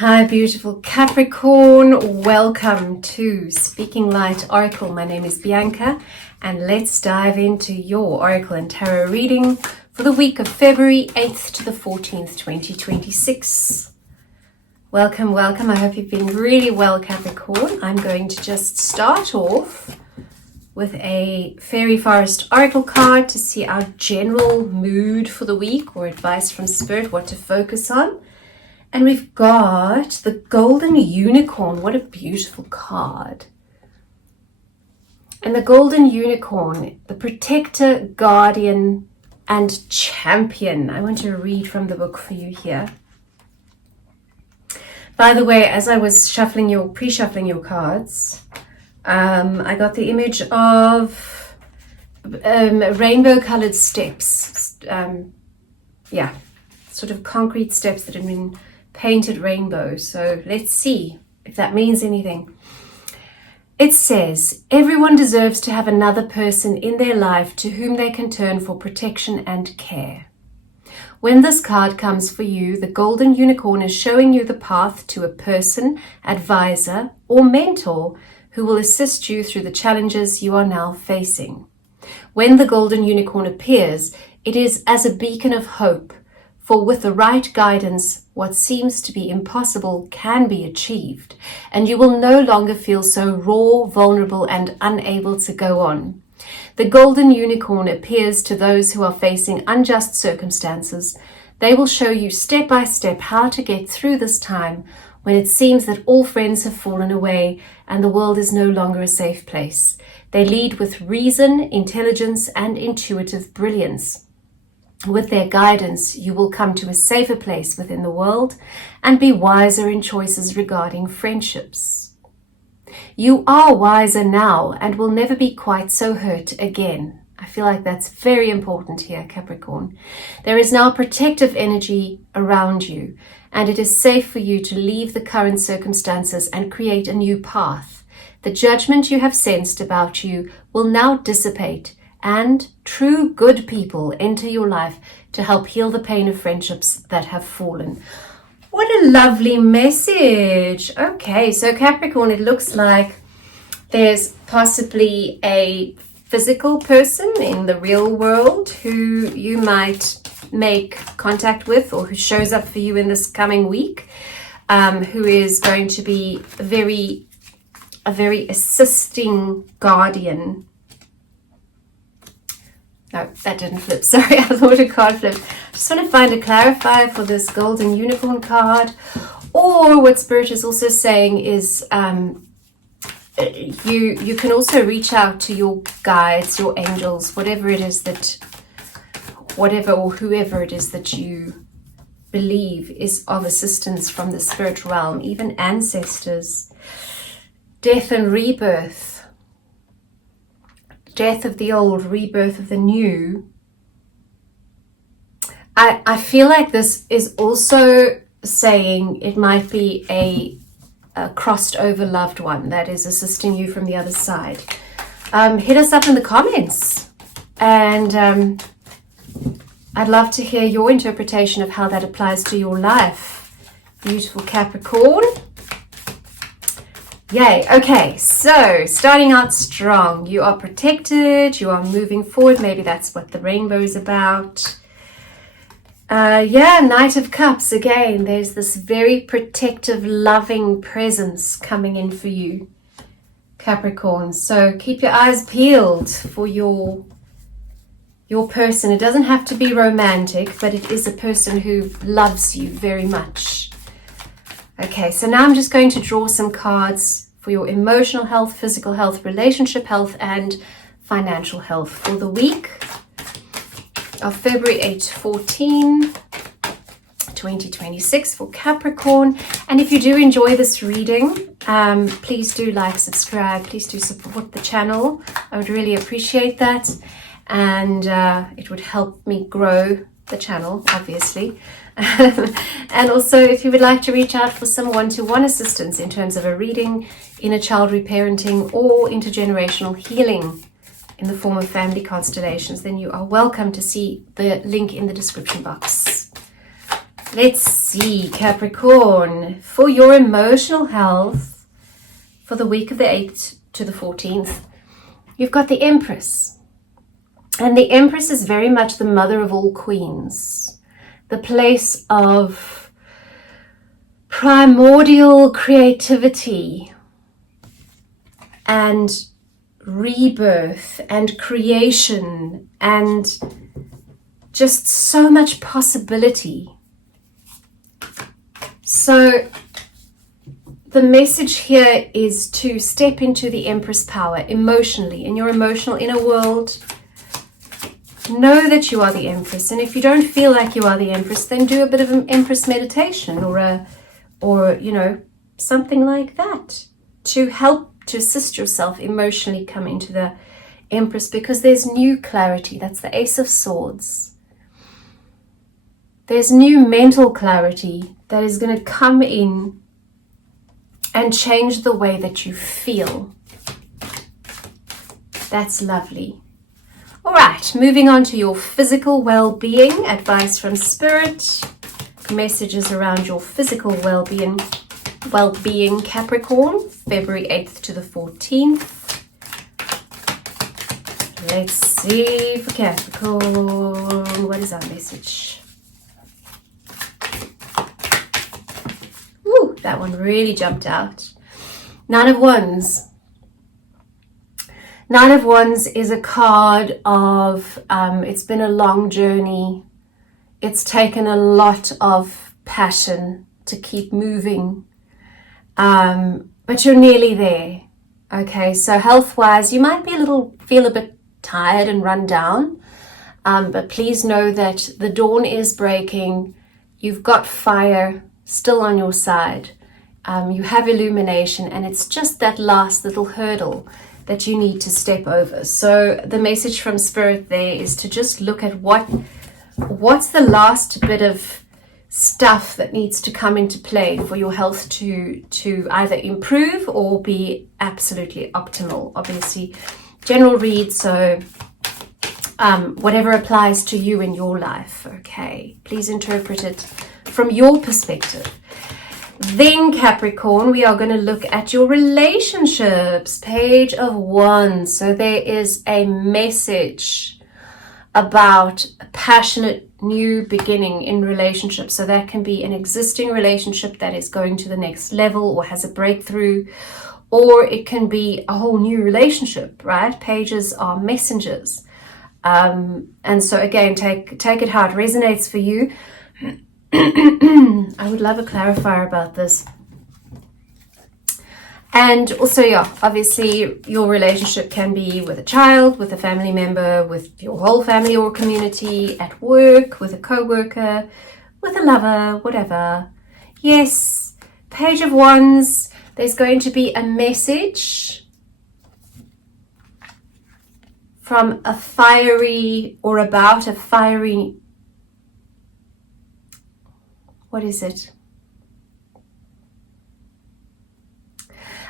Hi, beautiful Capricorn. Welcome to Speaking Light Oracle. My name is Bianca, and let's dive into your Oracle and Tarot reading for the week of February 8th to the 14th, 2026. Welcome, welcome. I hope you've been really well, Capricorn. I'm going to just start off with a Fairy Forest Oracle card to see our general mood for the week or advice from Spirit, what to focus on. And we've got the Golden Unicorn. What a beautiful card. And the Golden Unicorn, the protector, guardian, and champion. I want to read from the book for you here. By the way, as I was pre-shuffling your cards, I got the image of rainbow-colored steps. Sort of concrete steps that have been painted rainbow. So let's see if that means anything. It says, everyone deserves to have another person in their life to whom they can turn for protection and care. When this card comes for you, the Golden Unicorn is showing you the path to a person, advisor, or mentor who will assist you through the challenges you are now facing. When the Golden Unicorn appears, it is as a beacon of hope. For with the right guidance, what seems to be impossible can be achieved, and you will no longer feel so raw, vulnerable, and unable to go on. The Golden Unicorn appears to those who are facing unjust circumstances. They will show you step by step how to get through this time when it seems that all friends have fallen away and the world is no longer a safe place. They lead with reason, intelligence, and intuitive brilliance. With their guidance, you will come to a safer place within the world and be wiser in choices regarding friendships. You are wiser now and will never be quite so hurt again. I feel like that's very important here, Capricorn. There is now protective energy around you, and it is safe for you to leave the current circumstances and create a new path. The judgment you have sensed about you will now dissipate, and true good people enter your life to help heal the pain of friendships that have fallen. What a lovely message. Okay, so Capricorn, it looks like there's possibly a physical person in the real world who you might make contact with, or who shows up for you in this coming week, who is going to be a very assisting guardian. No, that didn't flip. Sorry, I thought a card flipped. I just want to find a clarifier for this Golden Unicorn card. Or what Spirit is also saying is you can also reach out to your guides, your angels, whoever it is that you believe is of assistance from the spirit realm, even ancestors. Death and rebirth. Death of the old, rebirth of the new. I feel like this is also saying it might be a crossed over loved one that is assisting you from the other side. Hit us up in the comments, and I'd love to hear your interpretation of how that applies to your life. Beautiful Capricorn. Yay. Okay, so starting out strong. You are protected. You are moving forward. Maybe that's what the rainbow is about. Knight of Cups. Again, there's this very protective, loving presence coming in for you, Capricorn. So keep your eyes peeled for your person. It doesn't have to be romantic, but it is a person who loves you very much. Okay, so now I'm just going to draw some cards for your emotional health, physical health, relationship health, and financial health for the week of February 8 to 14, 2026 for Capricorn. And if you do enjoy this reading, please do like, subscribe, please do support the channel. I would really appreciate that. And it would help me grow the channel, obviously. And also, if you would like to reach out for some one-to-one assistance in terms of a reading, inner child reparenting, or intergenerational healing in the form of family constellations, then you are welcome to see the link in the description box. Let's see, Capricorn, for your emotional health for the week of the 8th to the 14th, you've got the Empress. And the Empress is very much the mother of all queens, the place of primordial creativity and rebirth and creation and just so much possibility. So the message here is to step into the Empress power emotionally, in your emotional inner world. Know that you are the Empress, and if you don't feel like you are the Empress, then do a bit of an Empress meditation or you know, something like that to help to assist yourself emotionally come into the Empress, because there's new clarity. That's the Ace of Swords. There's new mental clarity that is going to come in and change the way that you feel. That's lovely. All right, moving on to your physical well-being, advice from Spirit, messages around your physical well-being, Capricorn, February 8th to the 14th. Let's see for Capricorn, what is our message? Ooh, that one really jumped out. Nine of Wands. Nine of Wands is a card of, it's been a long journey. It's taken a lot of passion to keep moving. But you're nearly there. Okay, so health-wise, you might feel a bit tired and run down. But please know that the dawn is breaking. You've got fire still on your side. You have illumination, and it's just that last little hurdle that you need to step over. So the message from Spirit there is to just look at what's the last bit of stuff that needs to come into play for your health to either improve or be absolutely optimal. Obviously, general read, so whatever applies to you in your life. Okay, please interpret it from your perspective. Then Capricorn, we are going to look at your relationships, Page of Wands. So there is a message about a passionate new beginning in relationships. So that can be an existing relationship that is going to the next level or has a breakthrough, or it can be a whole new relationship, right? Pages are messengers. And so again, take it how it resonates for you. I would love a clarifier about this. And also, yeah, obviously your relationship can be with a child, with a family member, with your whole family or community, at work, with a co-worker, with a lover, whatever. Yes, Page of Wands, there's going to be a message from a fiery or about a fiery, what is it?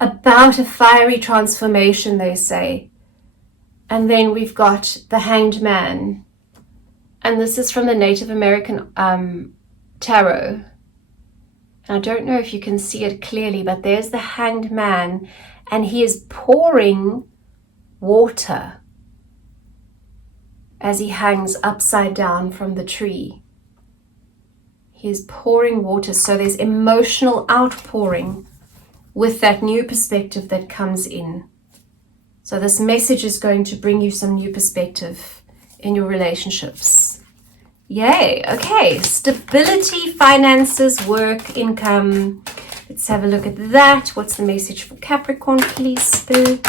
About a fiery transformation, they say. And then we've got the Hanged Man. And this is from the Native American tarot. And I don't know if you can see it clearly, but there's the Hanged Man, and he is pouring water as he hangs upside down from the tree. He is pouring water, so there's emotional outpouring with that new perspective that comes in. So this message is going to bring you some new perspective in your relationships. Yay, okay, stability, finances, work, income. Let's have a look at that. What's the message for Capricorn, please, Spirit?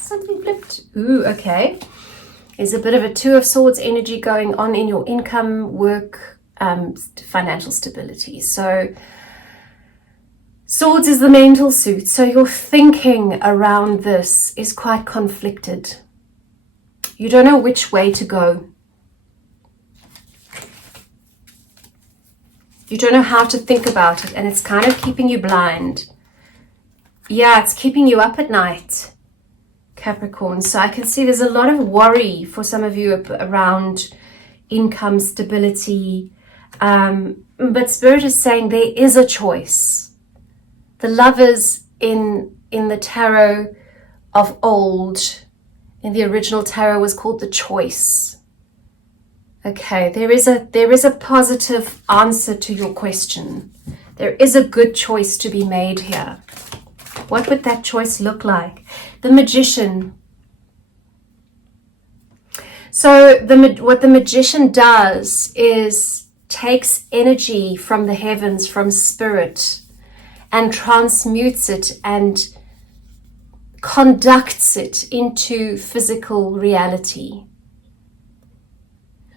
Something flipped. Ooh, okay. There's a bit of a Two of Swords energy going on in your income, work, financial stability. So Swords is the mental suit. So your thinking around this is quite conflicted. You don't know which way to go. You don't know how to think about it, and it's kind of keeping you blind. Yeah, it's keeping you up at night. Capricorn. So I can see there's a lot of worry for some of you around income stability. But Spirit is saying there is a choice. The Lovers in the tarot of old, in the original tarot, was called the Choice. Okay, there is a positive answer to your question. There is a good choice to be made here. What would that choice look like? The Magician. So what the Magician does is takes energy from the heavens, from spirit, and transmutes it and conducts it into physical reality.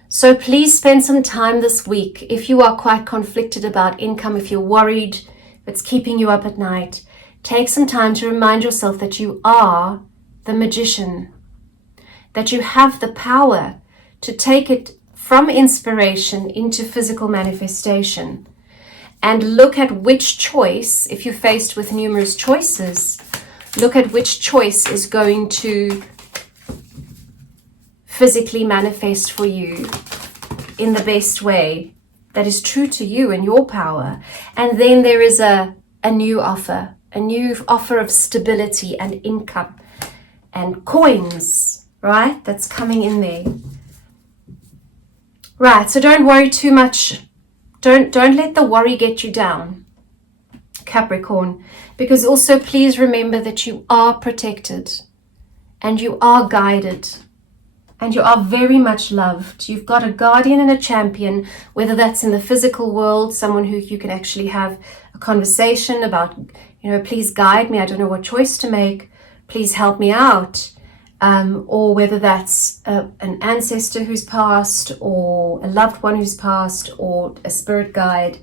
So please spend some time this week, if you are quite conflicted about income, if you're worried, if it's keeping you up at night, take some time to remind yourself that you are the Magician, that you have the power to take it from inspiration into physical manifestation. And look at which choice, if you're faced with numerous choices, look at which choice is going to physically manifest for you in the best way that is true to you and your power. And then there is a new offer of stability and income and coins, right? That's coming in there. Right, so don't worry too much. Don't let the worry get you down, Capricorn, because also please remember that you are protected and you are guided and you are very much loved. You've got a guardian and a champion, whether that's in the physical world, someone who you can actually have a conversation about, please guide me, I don't know what choice to make, please help me out. Or whether that's an ancestor who's passed, or a loved one who's passed, or a spirit guide.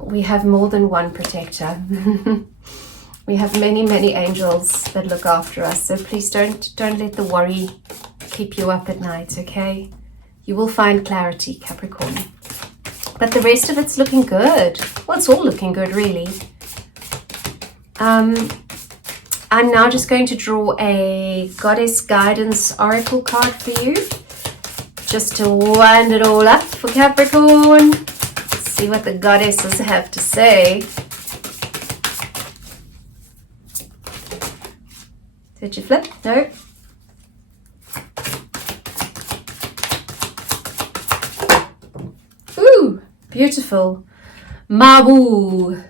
We have more than one protector. We have many, many angels that look after us. So please don't let the worry keep you up at night, okay? You will find clarity, Capricorn. But the rest of it's looking good. Well, it's all looking good, really. I'm now just going to draw a Goddess Guidance Oracle card for you, just to wind it all up for Capricorn. Let's see what the goddesses have to say. Did you flip? No. Ooh, beautiful. Mabu,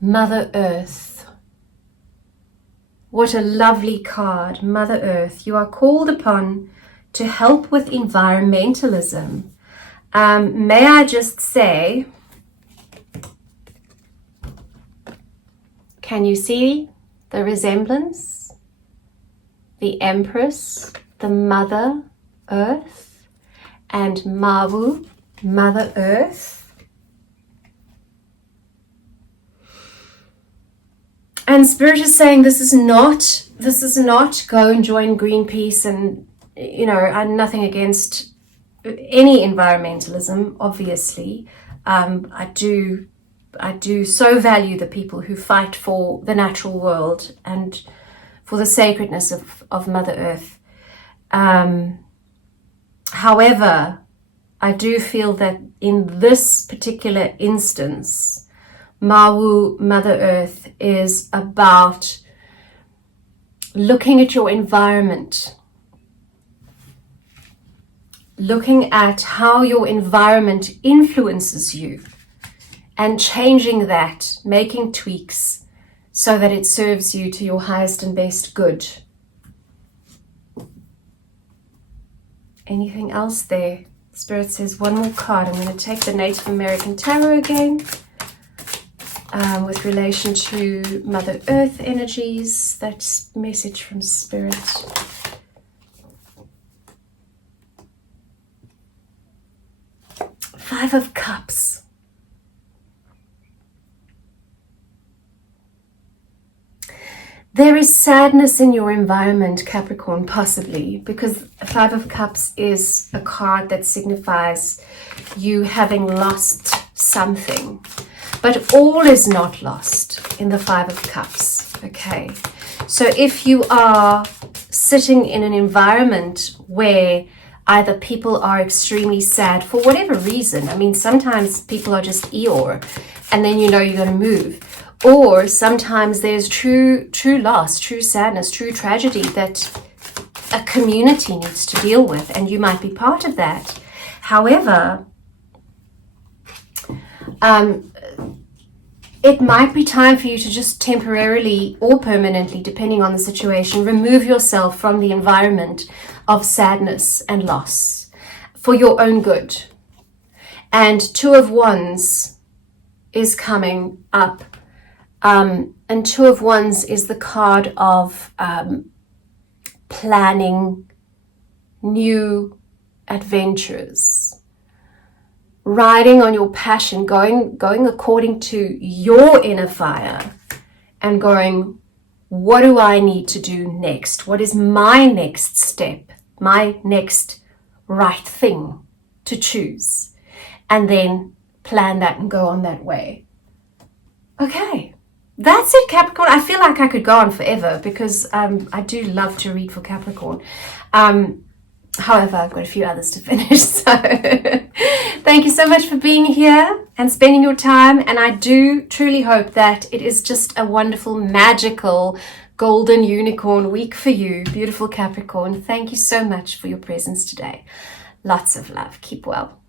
Mother Earth. What a lovely card, Mother Earth. You are called upon to help with environmentalism. May I just say, can you see the resemblance? The Empress, the Mother Earth, and Mabu, Mother Earth. And Spirit is saying this is not go and join Greenpeace, and I'm nothing against any environmentalism, obviously. I do so value the people who fight for the natural world and for the sacredness of Mother Earth. However, I do feel that in this particular instance, Mawu, Mother Earth, is about looking at your environment, looking at how your environment influences you and changing that, making tweaks so that it serves you to your highest and best good. Anything else there? Spirit says one more card. I'm going to take the Native American Tarot again. With relation to Mother Earth energies, that message from Spirit. Five of Cups. There is sadness in your environment, Capricorn, possibly, because Five of Cups is a card that signifies you having lost something. But all is not lost in the Five of Cups, okay? So if you are sitting in an environment where either people are extremely sad for whatever reason, I mean, sometimes people are just Eeyore, and then you know you're going to move. Or sometimes there's true loss, true sadness, true tragedy that a community needs to deal with, and you might be part of that. However, it might be time for you to just temporarily or permanently, depending on the situation, remove yourself from the environment of sadness and loss for your own good. And Two of Wands is coming up. And Two of Wands is the card of planning new adventures, riding on your passion, going according to your inner fire and going, what do I need to do next? What is my next step, my next right thing to choose? And then plan that and go on that way. Okay. That's it, Capricorn. I feel like I could go on forever because I do love to read for Capricorn. However, I've got a few others to finish. So thank you so much for being here and spending your time. And I do truly hope that it is just a wonderful, magical, golden unicorn week for you, beautiful Capricorn. Thank you so much for your presence today. Lots of love. Keep well.